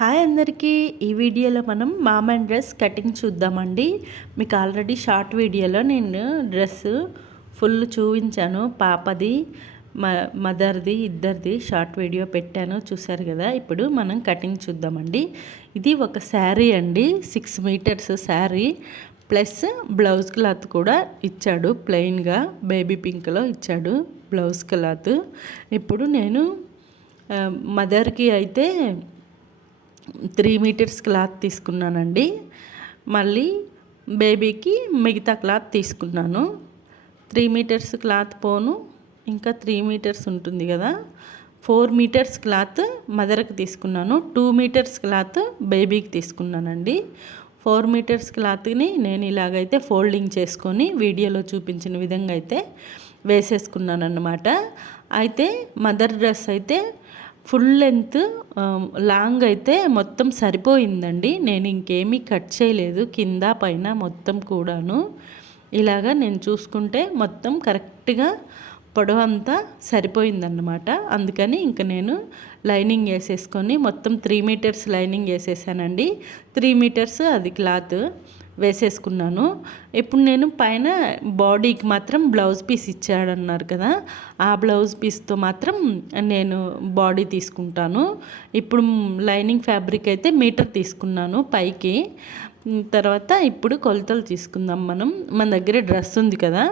Hi అందరికీ ఈ వీడియోలో మనం మామ డ్రెస్ కటింగ్ చూద్దామండి. మీకు ఆల్రెడీ షార్ట్ వీడియోలో నేను డ్రెస్ ఫుల్ చూపించాను. పాపది మ మదర్ది ఇద్దరిది షార్ట్ వీడియో పెట్టాను. చూసారు కదా ఇప్పుడు మనం కటింగ్ చూద్దామండి. ఇది ఒక శారీ అండి six metres sari. Plus blouse cloth కూడా ఇచ్చాడు ప్లెయిన్గా బేబీ పింక్లో ఇచ్చాడు బ్లౌజ్ క్లాత్. ఇప్పుడు నేను మదర్కి అయితే త్రీ మీటర్స్ క్లాత్ తీసుకున్నానండి. మళ్ళీ బేబీకి మిగతా క్లాత్ తీసుకున్నాను. త్రీ మీటర్స్ క్లాత్ పోను ఇంకా త్రీ మీటర్స్ ఉంటుంది కదా. ఫోర్ మీటర్స్ క్లాత్ మదర్కి తీసుకున్నాను. టూ మీటర్స్ క్లాత్ బేబీకి తీసుకున్నానండి. ఫోర్ మీటర్స్ క్లాత్ని నేను ఇలాగైతే ఫోల్డింగ్ చేసుకొని వీడియోలో చూపించిన విధంగా అయితే వేసేసుకున్నాను అన్నమాట అయితే మదర్ డ్రెస్ అయితే ఫుల్ లెంత్ లాంగ్ అయితే మొత్తం సరిపోయిందండి. నేను ఇంకేమీ కట్ చేయలేదు కింద పైన మొత్తం కూడాను. ఇలాగా నేను చూసుకుంటే మొత్తం కరెక్ట్గా పొడవు అంతా సరిపోయిందన్నమాట. అందుకని ఇంక నేను లైనింగ్ వేసేసుకొని మొత్తం త్రీ మీటర్స్ లైనింగ్ వేసేసానండి. త్రీ మీటర్స్ అది క్లాత్. వేసేసుకున్నాను. ఇప్పుడు నేను పైన బాడీకి మాత్రం బ్లౌజ్ పీస్ ఇచ్చాడన్నారు కదా ఆ బ్లౌజ్ పీస్తో మాత్రం నేను బాడీ తీసుకుంటాను. ఇప్పుడు లైనింగ్ ఫ్యాబ్రిక్ అయితే మీటర్ తీసుకున్నాను పైకి. తర్వాత ఇప్పుడు కొలతలు తీసుకుందాం మనం. మన దగ్గర డ్రెస్ ఉంది కదా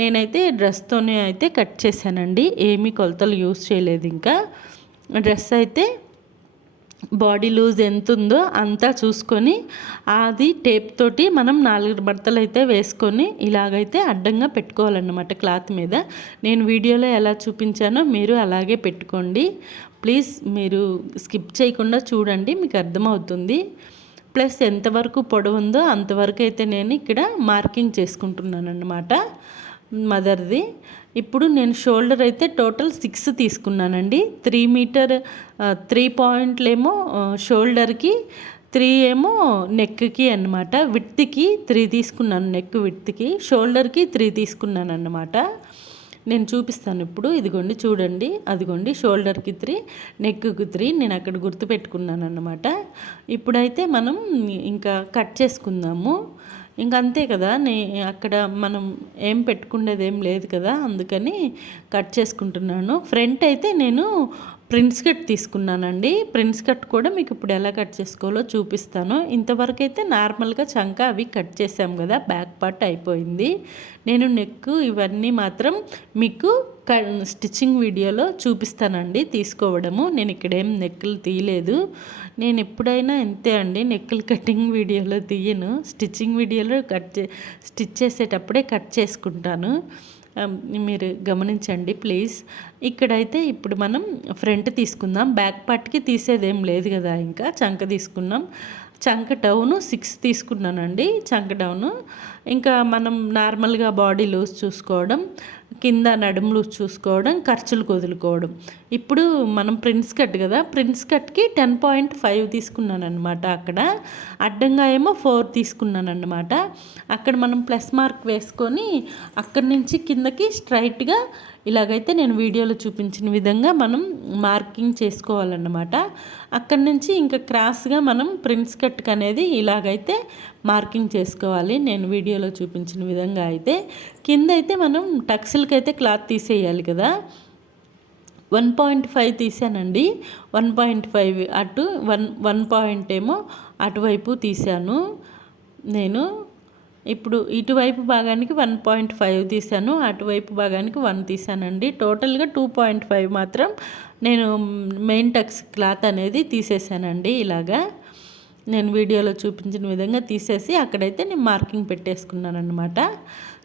నేనైతే డ్రెస్తోనే అయితే కట్ చేశానండి. ఏమీ కొలతలు యూస్ చేయలేదు ఇంకా. డ్రెస్ అయితే బాడీ లూజ్ ఎంత ఉందో అంతా చూసుకొని అది టేప్ తోటి మనం నాలుగు బట్టలు అయితే వేసుకొని ఇలాగైతే అడ్డంగా పెట్టుకోవాలన్నమాట క్లాత్ మీద. నేను వీడియోలో ఎలా చూపించానో మీరు అలాగే పెట్టుకోండి. ప్లీజ్ మీరు స్కిప్ చేయకుండా చూడండి మీకు అర్థమవుతుంది. ప్లస్ ఎంతవరకు పొడవు ఉందో అంతవరకు అయితే నేను ఇక్కడ మార్కింగ్ చేసుకుంటున్నాను అన్నమాట మదర్ది. ఇప్పుడు నేను షోల్డర్ అయితే టోటల్ సిక్స్ తీసుకున్నానండి. త్రీ మీటర్ త్రీ పాయింట్లేమో షోల్డర్కి త్రీ ఏమో నెక్కి అనమాట విత్కి త్రీ తీసుకున్నాను నెక్ విత్కి షోల్డర్కి త్రీ తీసుకున్నాను అన్నమాట నేను చూపిస్తాను ఇప్పుడు. ఇదిగోండి చూడండి. అదిగోండి షోల్డర్కి త్రీ నెక్కి త్రీ. నేను అక్కడ గుర్తుపెట్టుకున్నాను అన్నమాట ఇప్పుడైతే మనం ఇంకా కట్ చేసుకుందాము. ఇంక అంతే కదా నే అక్కడ మనం ఏం పెట్టుకునేది ఏం లేదు కదా అందుకని కట్ చేసుకుంటున్నాను. ఫ్రంట్ అయితే నేను ప్రిన్స్ కట్ తీసుకున్నానండి. ప్రిన్స్ కట్ కూడా మీకు ఇప్పుడు ఎలా కట్ చేసుకోవాలో చూపిస్తాను. ఇంతవరకు అయితే నార్మల్గా చంక అవి కట్ చేసాం కదా బ్యాక్ పార్ట్ అయిపోయింది. నేను నెక్ ఇవన్నీ మాత్రం మీకు స్టిచ్చింగ్ వీడియోలో చూపిస్తానండి తీసుకోవడము. నేను ఇక్కడేం నెక్కులు తీయలేదు. నేను ఎప్పుడైనా అంతే అండి నెక్కులు కటింగ్ వీడియోలో తీయను. స్టిచ్చింగ్ వీడియోలో కట్ స్టిచ్ చేసేటప్పుడే కట్ చేసుకుంటాను. మీరు గమనించండి ప్లీజ్. ఇక్కడైతే ఇప్పుడు మనం ఫ్రంట్ తీసుకుందాం. బ్యాక్ పార్ట్కి తీసేదేం లేదు కదా ఇంకా చంక తీసుకున్నాం. చంక డౌను సిక్స్ తీసుకున్నానండి చంక డౌను. ఇంకా మనం నార్మల్గా బాడీ లూజ్ చూసుకోవడం. కింద నడుములు చూసుకోవడం ఖర్చులు వదులుకోవడం ఇప్పుడు మనం ప్రిన్స్ కట్ కదా ప్రిన్స్ కట్కి టెన్ పాయింట్ ఫైవ్ తీసుకున్నాను అనమాట అక్కడ. అడ్డంగా ఏమో ఫోర్ తీసుకున్నాను అనమాట అక్కడ మనం ప్లస్ మార్క్ వేసుకొని అక్కడి నుంచి కిందకి స్ట్రైట్గా ఇలాగైతే నేను వీడియోలో చూపించిన విధంగా మనం మార్కింగ్ చేసుకోవాలన్నమాట. అక్కడి నుంచి ఇంకా క్రాస్గా మనం ప్రిన్స్ కట్కి అనేది ఇలాగైతే మార్కింగ్ చేసుకోవాలి. నేను వీడియోలో చూపించిన విధంగా అయితే. కింద అయితే మనం టక్సిల్ అయితే క్లాత్ తీసేయాలి కదా. వన్ పాయింట్ ఫైవ్ తీసానండి. వన్ పాయింట్ ఫైవ్ అటు వన్ వన్ పాయింట్ ఏమో అటువైపు తీసాను. నేను ఇప్పుడు ఇటువైపు భాగానికి వన్ పాయింట్ ఫైవ్ తీసాను. అటువైపు భాగానికి వన్ తీసానండి. టోటల్గా టూ పాయింట్ ఫైవ్ మాత్రం నేను మెయిన్ టక్స్ క్లాత్ అనేది తీసేసానండి ఇలాగా. నేను వీడియోలో చూపించిన విధంగా తీసేసి అక్కడైతే నేను మార్కింగ్ పెట్టేసుకున్నాను అనమాట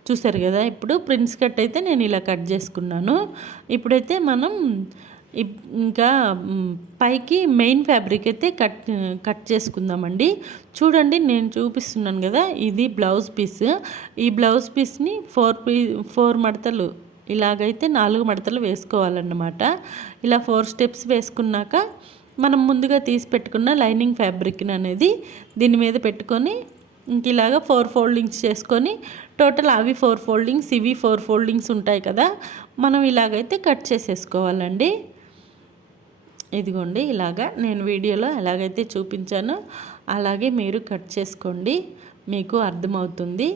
చూసారు కదా ఇప్పుడు ప్రిన్స్ కట్ అయితే నేను ఇలా కట్ చేసుకున్నాను. ఇప్పుడైతే మనం ఇంకా పైకి మెయిన్ ఫ్యాబ్రిక్ అయితే కట్ కట్ చేసుకుందామండి. చూడండి నేను చూపిస్తున్నాను కదా ఇది బ్లౌజ్ పీస్. ఈ బ్లౌజ్ పీస్ని ఫోర్ పీ ఫోర్ మడతలు ఇలాగైతే నాలుగు మడతలు వేసుకోవాలన్నమాట. ఇలా ఫోర్ స్టెప్స్ వేసుకున్నాక మనం ముందుగా తీసి పెట్టుకున్న లైనింగ్ ఫ్యాబ్రిక్ని అనేది దీని మీద పెట్టుకొని ఇంక ఇలాగా ఫోర్ ఫోల్డింగ్స్ చేసుకొని టోటల్ అవి ఫోర్ ఫోల్డింగ్స్ ఇవి ఫోర్ ఫోల్డింగ్స్ ఉంటాయి కదా మనం ఇలాగైతే కట్ చేసేసుకోవాలండి. ఇదిగోండి ఇలాగా నేను వీడియోలో ఎలాగైతే చూపించానో అలాగే మీరు కట్ చేసుకోండి మీకు అర్థమవుతుంది.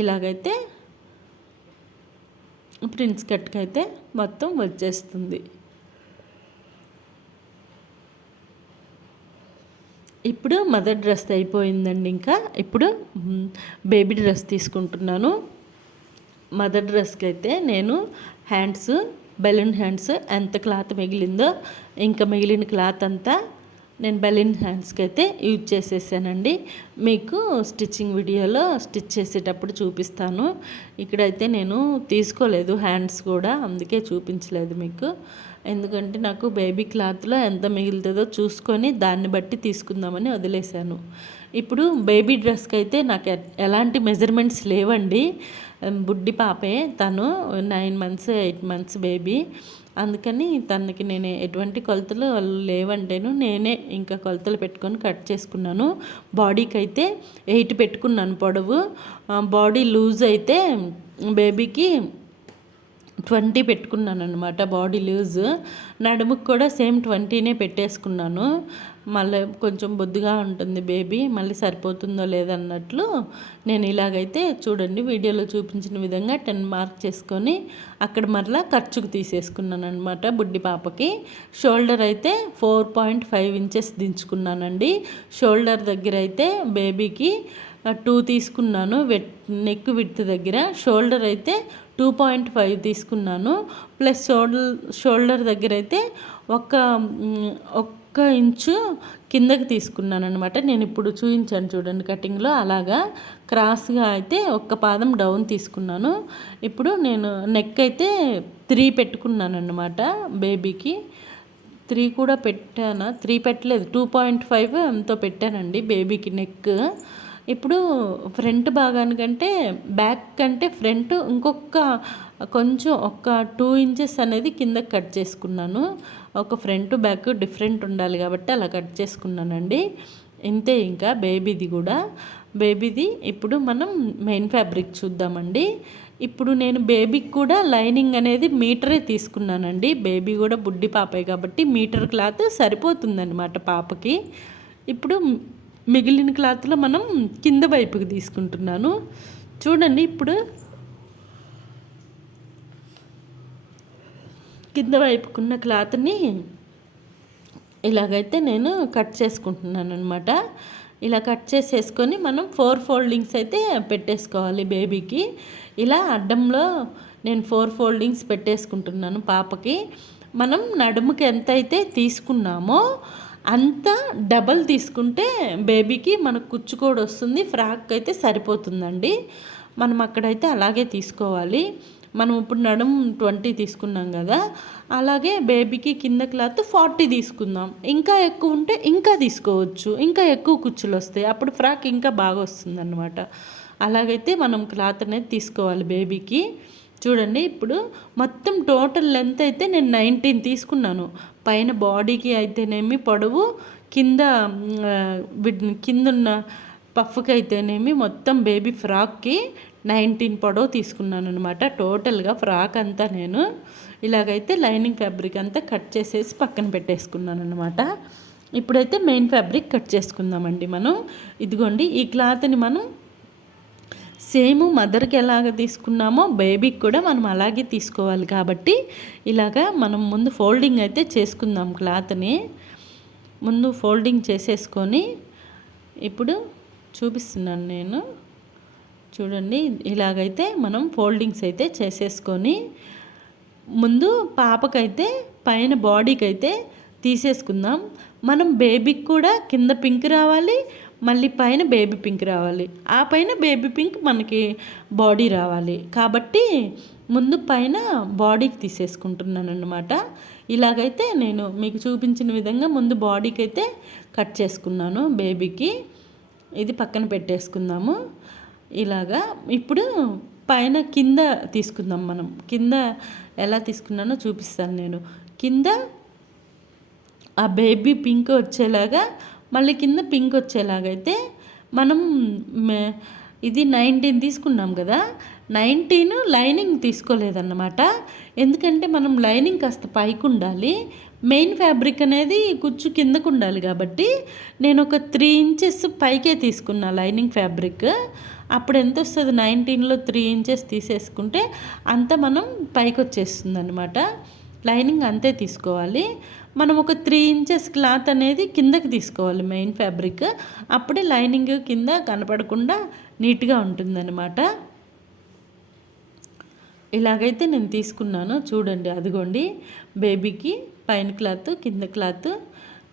ఇలాగైతే ప్రిన్స్ కట్కి అయితే మొత్తం వచ్చేస్తుంది. ఇప్పుడు మదర్ డ్రెస్ అయిపోయిందండి ఇంకా. ఇప్పుడు బేబీ డ్రెస్ తీసుకుంటున్నాను. మదర్ డ్రెస్కి అయితే నేను హ్యాండ్స్ బెలూన్ హ్యాండ్స్ ఎంత క్లాత్ మిగిలిందో ఇంకా మిగిలిన క్లాత్ అంతా నేను బెలూన్ హ్యాండ్స్కి అయితే యూజ్ చేసేసానండి. మీకు స్టిచ్చింగ్ వీడియోలో స్టిచ్ చేసేటప్పుడు చూపిస్తాను. ఇక్కడైతే నేను తీసుకోలేదు హ్యాండ్స్ కూడా అందుకే చూపించలేదు మీకు. ఎందుకంటే నాకు బేబీ క్లాత్లో ఎంత మిగులుతుందో చూసుకొని దాన్ని బట్టి తీసుకుందామని వదిలేశాను. ఇప్పుడు బేబీ డ్రెస్కి అయితే నాకు ఎలాంటి మెజర్మెంట్స్ లేవండి. బుడ్డి పాపే. తను nine months eight months baby. అందుకని తనకి నేను ఎటువంటి కొలతలు లేవంటేను నేనే ఇంకా కొలతలు పెట్టుకొని కట్ చేసుకున్నాను. బాడీకి అయితే ఎయిట్ పెట్టుకున్నాను పొడవు. బాడీ లూజ్ అయితే బేబీకి ట్వంటీ పెట్టుకున్నాను అనమాట బాడీ లూజ్. నడుముకు కూడా సేమ్ ట్వంటీనే పెట్టేసుకున్నాను. మళ్ళీ కొంచెం బొద్దుగా ఉంటుంది బేబీ మళ్ళీ సరిపోతుందో లేదన్నట్లు నేను ఇలాగైతే చూడండి వీడియోలో చూపించిన విధంగా టెన్ మార్క్ చేసుకొని అక్కడ మరలా ఖర్చుకు తీసేసుకున్నాను అనమాట బుడ్డి పాపకి. షోల్డర్ అయితే ఫోర్ పాయింట్ ఫైవ్ ఇంచెస్ దించుకున్నానండి. షోల్డర్ దగ్గర అయితే బేబీకి టూ తీసుకున్నాను వెట్ నెక్ విత్ దగ్గర. షోల్డర్ అయితే టూ పాయింట్ ఫైవ్ తీసుకున్నాను. ప్లస్ షోల్డర్ షోల్డర్ దగ్గర అయితే ఒక ఒక్క ఇంచు కిందకి తీసుకున్నాను అనమాట నేను ఇప్పుడు చూపించాను చూడండి కటింగ్లో. అలాగా క్రాస్గా అయితే ఒక్క పాదం డౌన్ తీసుకున్నాను. ఇప్పుడు నేను నెక్ అయితే త్రీ పెట్టుకున్నాను అనమాట బేబీకి. త్రీ కూడా పెట్టాను? త్రీ పెట్టలేదు. టూ పాయింట్ ఫైవ్ ఎంతో పెట్టానండి బేబీకి నెక్. ఇప్పుడు ఫ్రంట్ భాగానికంటే బ్యాక్ కంటే ఫ్రంట్ ఇంకొక కొంచెం ఒక టూ ఇంచెస్ అనేది కింద కట్ చేసుకున్నాను. ఒక ఫ్రంట్ బ్యాక్ డిఫరెంట్ ఉండాలి కాబట్టి అలా కట్ చేసుకున్నానండి. ఇంతే ఇంకా బేబీది కూడా. బేబీది ఇప్పుడు మనం మెయిన్ ఫ్యాబ్రిక్ చూద్దామండి. ఇప్పుడు నేను బేబీకి కూడా లైనింగ్ అనేది మీటరే తీసుకున్నానండి. బేబీ కూడా బుడ్డి పాపే కాబట్టి మీటర్ క్లాత్ సరిపోతుందన్నమాట పాపకి. ఇప్పుడు మిగిలిన క్లాత్లో మనం కింద వైపుకి తీసుకుంటున్నాను. చూడండి ఇప్పుడు కింద వైపుకున్న క్లాత్ని ఇలాగైతే నేను కట్ చేసుకుంటున్నాను అనమాట ఇలా కట్ చేసేసుకొని మనం ఫోర్ ఫోల్డింగ్స్ అయితే పెట్టేసుకోవాలి బేబీకి. ఇలా అడ్డంలో నేను ఫోర్ ఫోల్డింగ్స్ పెట్టేసుకుంటున్నాను పాపకి. మనం నడుముకి ఎంత అయితే తీసుకున్నామో అంతా డబల్ తీసుకుంటే బేబీకి మనకు కుచ్చుకోడు వస్తుంది ఫ్రాక్ అయితే సరిపోతుందండి. మనం అక్కడైతే అలాగే తీసుకోవాలి. మనం ఇప్పుడు నడుం ట్వంటీ తీసుకున్నాం కదా అలాగే బేబీకి కింద క్లాత్ ఫార్టీ తీసుకుందాం. ఇంకా ఎక్కువ ఉంటే ఇంకా తీసుకోవచ్చు ఇంకా ఎక్కువ కుచ్చులు వస్తాయి. అప్పుడు ఫ్రాక్ ఇంకా బాగా వస్తుందన్నమాట. అలాగైతే మనం క్లాత్ అనేది తీసుకోవాలి బేబీకి. చూడండి ఇప్పుడు మొత్తం టోటల్ లెంత్ అయితే నేను నైన్టీన్ తీసుకున్నాను. పైన బాడీకి అయితేనేమి పొడవు కింద కింద ఉన్న పఫ్కి అయితేనేమి మొత్తం బేబీ ఫ్రాక్కి నైన్టీన్ పొడవు తీసుకున్నాను అనమాట టోటల్గా ఫ్రాక్ అంతా నేను ఇలాగైతే లైనింగ్ ఫ్యాబ్రిక్ అంతా కట్ చేసేసి పక్కన పెట్టేసుకున్నాను అనమాట ఇప్పుడైతే మెయిన్ ఫ్యాబ్రిక్ కట్ చేసుకుందామండి మనం. ఇదిగోండి ఈ క్లాత్ని మనం సేమ్ మదర్కి ఎలాగ తీసుకున్నామో బేబీకి కూడా మనం అలాగే తీసుకోవాలి కాబట్టి ఇలాగా మనం ముందు ఫోల్డింగ్ అయితే చేసుకుందాం క్లాత్ని. ముందు ఫోల్డింగ్ చేసేసుకొని ఇప్పుడు చూపిస్తున్నాను నేను. చూడండి ఇలాగైతే మనం ఫోల్డింగ్స్ అయితే చేసేసుకొని ముందు పాపకైతే పైన బాడీకి అయితే తీసేసుకుందాం. మనం బేబీకి కూడా కింద పింక్ రావాలి మళ్ళీ పైన బేబీ పింక్ రావాలి. ఆ పైన బేబీ పింక్ మనకి బాడీ రావాలి. కాబట్టి ముందు పైన బాడీకి తీసేసుకుంటున్నాను అనమాట ఇలాగైతే నేను మీకు చూపించిన విధంగా ముందు బాడీకి అయితే కట్ చేసుకున్నాను బేబీకి. ఇది పక్కన పెట్టేసుకుందాము. ఇలాగా ఇప్పుడు పైన కింద తీసుకుందాం మనం. కింద ఎలా తీసుకున్నానో చూపిస్తాను నేను. కింద ఆ బేబీ పింక్ వచ్చేలాగా మళ్ళీ కింద పింక్ వచ్చేలాగైతే మనం ఇది నైన్టీన్ తీసుకున్నాం కదా. నైన్టీన్ లైనింగ్ తీసుకోలేదన్నమాట. ఎందుకంటే మనం లైనింగ్ కాస్త పైకి ఉండాలి. మెయిన్ ఫ్యాబ్రిక్ అనేది కుచ్చు కిందకు ఉండాలి కాబట్టి నేను ఒక త్రీ ఇంచెస్ పైకే తీసుకున్నా లైనింగ్ ఫ్యాబ్రిక్ అప్పుడు ఎంత వస్తుంది? నైన్టీన్లో త్రీ ఇంచెస్ తీసేసుకుంటే అంత మనం పైకి వచ్చేస్తుంది అనమాట లైనింగ్ అంతే తీసుకోవాలి. మనం ఒక త్రీ ఇంచెస్ క్లాత్ అనేది కిందకి తీసుకోవాలి మెయిన్ ఫ్యాబ్రిక్ అప్పుడే లైనింగ్ కింద కనపడకుండా నీట్గా ఉంటుందన్నమాట. ఇలాగైతే నేను తీసుకున్నాను చూడండి అదిగోండి. బేబీకి పైన క్లాత్ కింద క్లాత్.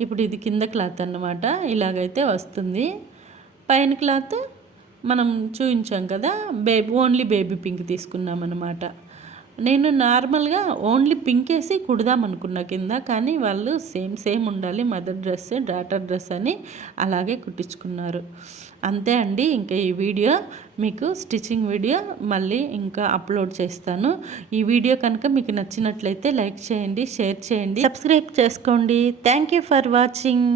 ఇప్పుడు ఇది కింద క్లాత్ అన్నమాట ఇలాగైతే వస్తుంది. పైన క్లాత్ మనం చూపించాం కదా బేబీ ఓన్లీ బేబీ పింక్ తీసుకున్నాం అనమాట నేను నార్మల్గా ఓన్లీ పింక్ వేసి కుడదాం అనుకున్నా కింద కానీ వాళ్ళు సేమ్ సేమ్ ఉండాలి మదర్ డ్రెస్ డాటర్ డ్రెస్ అని అలాగే కుట్టించుకున్నారు. అంతే అండి ఇంకా ఈ వీడియో మీకు స్టిచ్చింగ్ వీడియో మళ్ళీ ఇంకా అప్లోడ్ చేస్తాను. ఈ వీడియో కనుక మీకు నచ్చినట్లయితే లైక్ చేయండి షేర్ చేయండి సబ్స్క్రైబ్ చేసుకోండి. Thank you for watching.